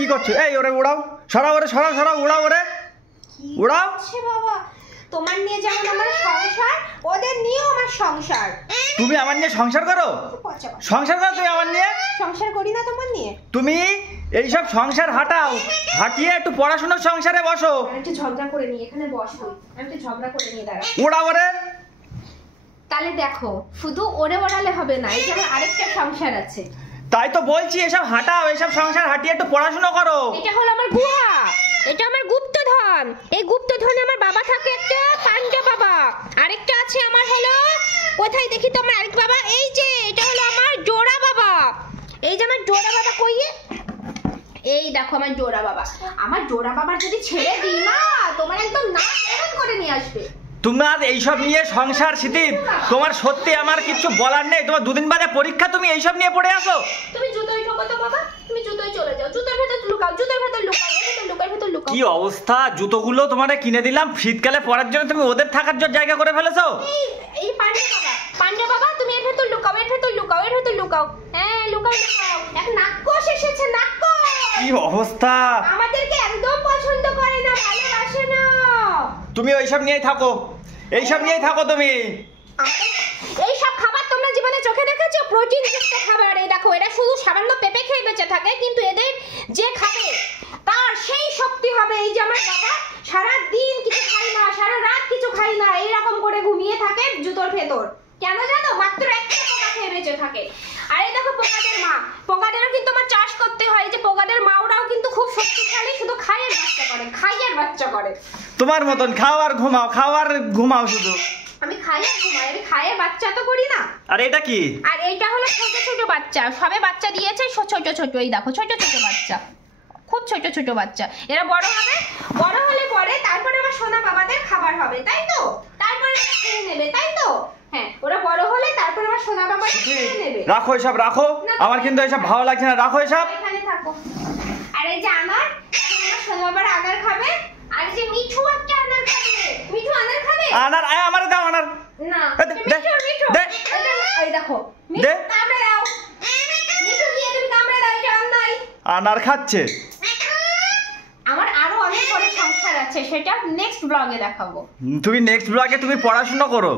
কি করছো? এই ওরে উড়াও, সরাও ওরে, সরাও সরাও, উড়াও ওরে, উড়াও। বাবা তোমার নিয়ে যেমন আমার সংসার, ওদের নিয়েও আমার সংসার। তুমি আমার নিয়ে সংসার করো? সংসার করো তুমি আমার নিয়ে? সংসার করি না তোমার নিয়ে। তুমি এইসব সংসার হাঁটাও, হাঁটিয়ে একটু পড়াশোনার সংসারে বসো। একটু ঝগড়া করে নিয়ে এখানে বসো, আমি একটু ঝগড়া করে নিয়ে দাঁড়াও। উড়াও ওরে। তাহলে দেখো, শুধু ওরে ওড়ালে হবে না, এই যে আমার আরেকটা সংসার আছে। তাই তো বলছি, এসব হাঁটাও, এসব সংসার হাঁটিয়ে একটু পড়াশোনা করো। এটা হলো আমার গুহা, এটা আমার গুপ্তধন। এই গুপ্তধনে আমার বাবা থাকে একটা, পাঞ্জা বাবা। আরেকটা আছে আমার হলো, কোথায় দেখি তো আমার আরেক বাবা, এই যে এটা হলো আমার জোড়া বাবা। এই যে আমার জোড়া বাবা কইয়ে, এই দেখো আমার জোড়া বাবা। আমার জোড়া বাবার যদি ছেড়ে দিই না, তোমার একদম নাক এমন করে নিয়ে আসবে। তোমার এইসব নিয়ে সংসার স্মৃতি, তোমার সত্যি আমার কিছু বলার নেই। তোমার দুদিন বাদে পরীক্ষা, তুমি এইসব নিয়ে পড়ে আসো। তুমি জুতোয় ঢোকো তো বাবা, তুমি জুতোয় চলে যাও, জুতোর ভেতর লুকাও, জুতোর ভেতর লুকাও, লুকার ভেতর লুকাও। কি অবস্থা! জুতোগুলো তোমারে কিনে দিলাম শীতকালে পরার জন্য, তুমি ওদের থাকার জন্য জায়গা করে ফেলেছো। এই পাঞ্জা বাবা তুমি এর ভেতর লুকাও, এর ভেতর লুকাও, এর ভেতর লুকাও। হ্যাঁ লুকাও লুকাও। এক নাক্কশ এসেছে, নাক্কশ। কি অবস্থা! আমাদেরকে একদম পছন্দ করে না, ভালোবাসে না। তুমি ওইসব নিয়েই থাকো, এইসব নিয়েই থাকো তুমি। এই সব খাবার তোমরা জীবনে চোখে দেখেছো? প্রোটিন যুক্ত খাবার। এই দেখো, এরা শুধু সামান্য পেঁপে খেয়ে বেঁচে থাকে, কিন্তু এদের যে খাবে তার সেই শক্তি হবে। এই যে আমার বাবা সারা দিন কিছু খায় না, সারা রাত কিছু খায় না, এইরকম করে ঘুমিয়ে থাকে জুতোর ভেতর। কেন জানো? মাত্র একটা পোকা খেয়ে বেঁচে থাকে। আর এই দেখো পোকাদের মা, পোকাদেরও কিন্তু আমার চাষ করতে হয়। যে পোকাদের মাওরাও কিন্তু খুব শক্তিশালী, শুধু খাইয়ের বাচ্চা করে, খাইয়ের বাচ্চা করে। তোমার মতন খাও আর ঘুমাও, খাও আর ঘুমাও শুধু। আমি খাই আর ঘুমাই, আমি খাইয়ের বাচ্চা তো করি না। আর এটা কি? আর এইটা হলো ছোট ছোট বাচ্চা, সবে বাচ্চা দিয়েছে ছোট ছোট। এই দেখো ছোট ছোট বাচ্চা, খুব ছোট ছোট বাচ্চা। এরা বড় হবে, বড় হলে পরে তারপরে আমার সোনা বাবাদের খাবার হবে, তাই তো? তারপরে ওরা খেয়ে নেবে, তাই তো? হ্যাঁ, ওরা বড় হলে তারপরে আমার সোনা বাবা খেয়ে নেবে। রাখো এসব, রাখো। আমার কিন্তু এসব ভালো লাগছে না, রাখো এসব। এখানে থাকো। আর এই যে আমার সোনা বাবার আনার খাবে, আর যে মিঠু একটা আনার খাবে। মিঠু আনার খাবে? আনার আয় আমারে দাও, আনার না। মিঠু দে। এই দেখো মিঠু কামড়ে দাও, মিঠু দিয়ে তুমি কামড়ে দাও, এটা অন্যায়। আনার খাচ্ছে। আমার আরো অনেক বড় সংসার আছে, সেটা নেক্সট ব্লগে দেখাবো। তুমি নেক্সট ব্লগে তুমি পড়াশোনা করো।